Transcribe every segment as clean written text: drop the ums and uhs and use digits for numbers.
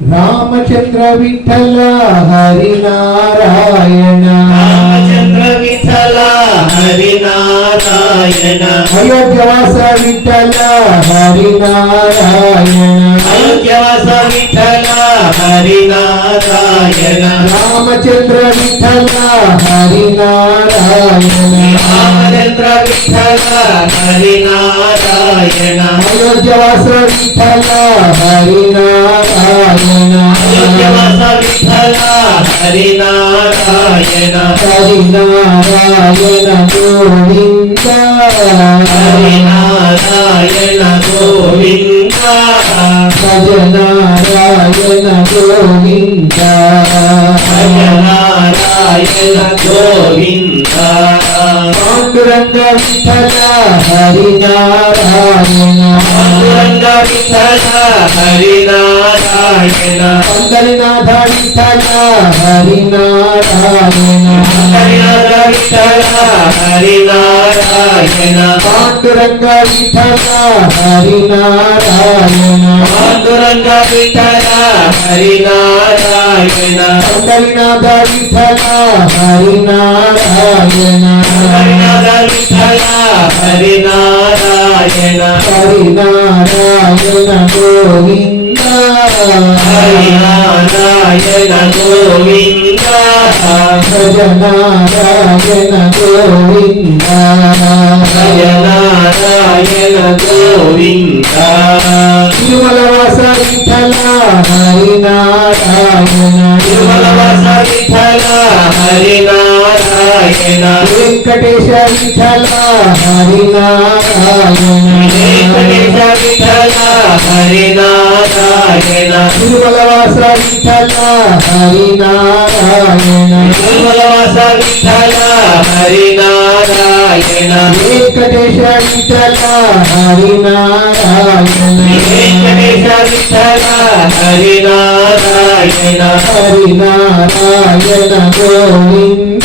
रामचंद्र विठ्ठल हरि नारायण रामचंद्र विठ्ठल हरि नारायण अयोध्यवास विठ्ठल हरि नारायण अयोध्यवास विठ्ठल हरि नारायण रामचंद्र विठ्ठल हरि नारायण रामचंद्र विठ्ठल हरि नारायण अयोध्यवास विठ्ठल हरि नारायण अयोध्यवास विठ्ठल हरि नारायण हरि नारायण गोविंद हरि नारायण गोविंद भज नारायण गोविंद भज नारायण गोविंद पांडुरंग विठ्ठल हरि नारायण पांडुरंग विठ्ठल हरि नारायण पंढरीनाथ विठ्ठल हरि नारायण हरिनाथ विठ्ठल हरि नारायण पांडुरंग विठ्ठल हरि नारायण पांडुरंग विठ्ठल हरि नारायण पंढरीनाथ विठ्ठल हरि नारायण हरिनाथ विठ्ठल हरि नारायण हरि नारायण गोविंद हरि नारायण गोविंद भज नारायण गोविंद भज नारायण गोविंद तिरुमलवास विठ्ठल हरि नारायण तिरुमलवास विठ्ठल हरि नारायण वेंकटेश विठ्ठल हरि नारायण वेंकटेश विठ्ठल हरि नारायण तिरुमलवास विठ्ठल हरि नारायण तिरुमलवास विठ्ठल हरि नारायण वेंकटेश विठ्ठल हरि नारायण वेंकटेश विठ्ठल हरि नारायण हरि नारायण गोविंद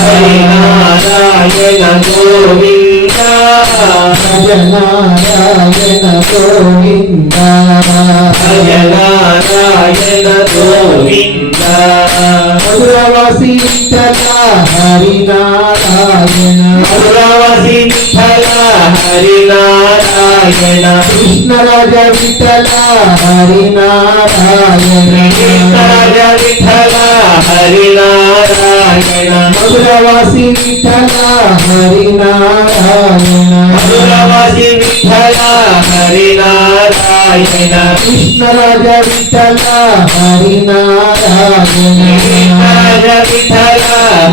हरि नारायण गोविंद भज नारायण गोविंद भज नारायण गोविंद मधुरावासी विठ्ठल हरि नारायण मधुरावासी विठ्ठल हरि नारायण कृष्णराज विठ्ठल हरि नारायण कृष्णराज विठ्ठल हरि नारायण मधुरावासी विठ्ठल हरि नारायण मधुरावासी विठ्ठल हरि नारायण कृष्णराज विठ्ठल हरि नारायण कृष्णराज विठ्ठल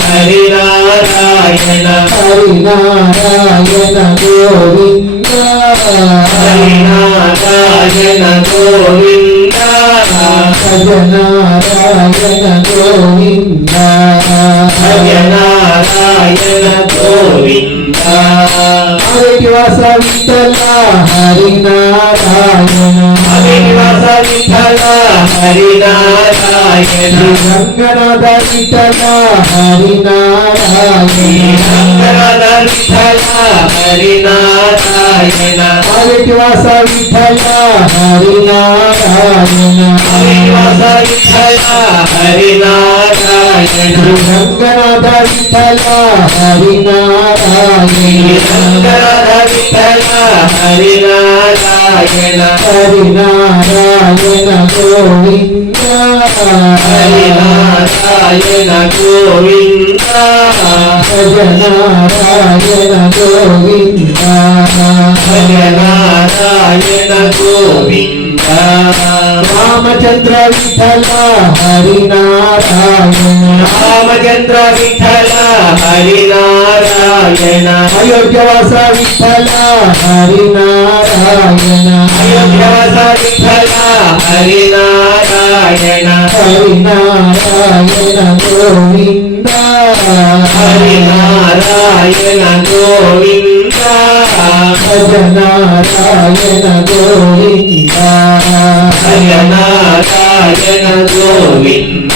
हरि नारायण हरि नारायण गोविंद हरि नारायण गोविंद भज नारायण गोविंद भज नारायण गोविंद अवेटिवास विठ्ठल हरि नारायण अविनिवास विठ्ठल हरि नारायण रंगनाथ विठ्ठल हरि नारायण रंगनाथ विठ्ठल हरि नारायण अवेटिवास विठ्ठल हरि नारायण अविनिवास विठ्ठल हरि नारायण रंगनाथ विठ्ठल हरि नारायण रंगनाथ विठ्ठल हरि नारायण हरि नारायण गोविंद हरि नारायण गोविंद भज नारायण गोविंद भज नारायण गोविंद रामचंद्र विठ्ठल हरि नारायण रामचंद्र विठ्ठल हरि नारायण अयोध्यवास विठ्ठल हरि नारायण अयोध्यवास विठ्ठल हरि नारायण हरि नारायण गोविंद हरि नारायण गोविंद भज नारायण गोविंद भज नारायण गोविंद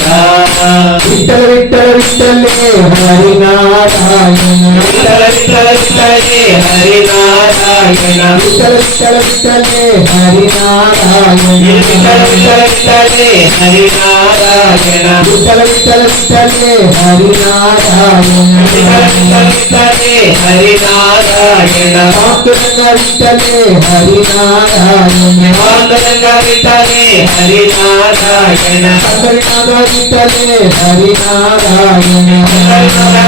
विठ्ठल विठ्ठल विठ्ठले हरि नारायण विठ्ठल विठ्ठल विठ्ठले हरि नारायण विठ्ठल विठ्ठल विठ्ठले हरि नारायण विठ्ठल विठ्ठल విఠలే హరి నారాయణ విఠల విఠల విఠలే హరి నారాయణ విఠల విఠలే హరి నారాయణ పాండురంగ విఠలే హరి నారాయణ పాండురంగ విఠలే హరి నారాయణ పండరినాథ విఠలే హరి నారాయణ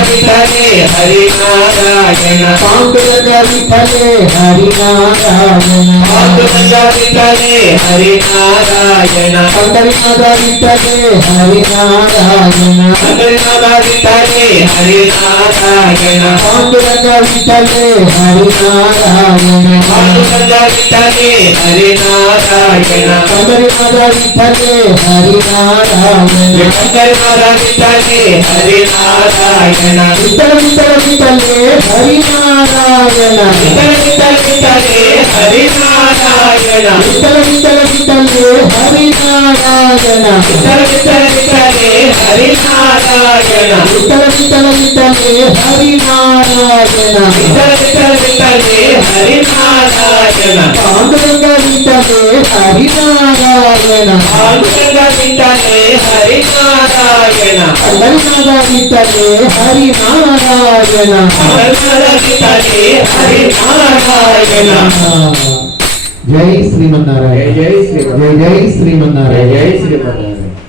విఠలే హరి నారాయణ పాండురంగ విఠలే హరి నారాయణ పాండురంగ విఠలే హరి నారాయణ పండరినాథ విఠలే హరి నారాయణ పండరినాథ విఠలే హరి నారాయణ పాండురంగ విఠలే హరి నారాయణ పాండురంగ విఠలే హరి నారాయణ పండరినాథ విఠలే హరి నారాయణ పండరినాథ విఠలే హరి నారాయణ విఠల విఠల విఠలే హరి నారాయణ విఠల విఠలే హరి నారాయణ విఠల విఠల విఠలే హరి నారాయణ విఠల విఠలే హరి నారాయణ విఠల విఠల విఠలే హరి నారాయణ విఠల విఠలే హరి నారాయణ పాండురంగ విఠలే హరి నారాయణ పాండురంగ విఠలే హరి నారాయణ పండరినాథ విఠలే హరి నారాయణ పండరినాథ విఠలే హరి నారాయణ జై శ్రీమన్నారాయణ జై శ్రీమన్నారాయణ. జై జై శ్రీమన్నారాయణ జై శ్రీమన్నారాయణ.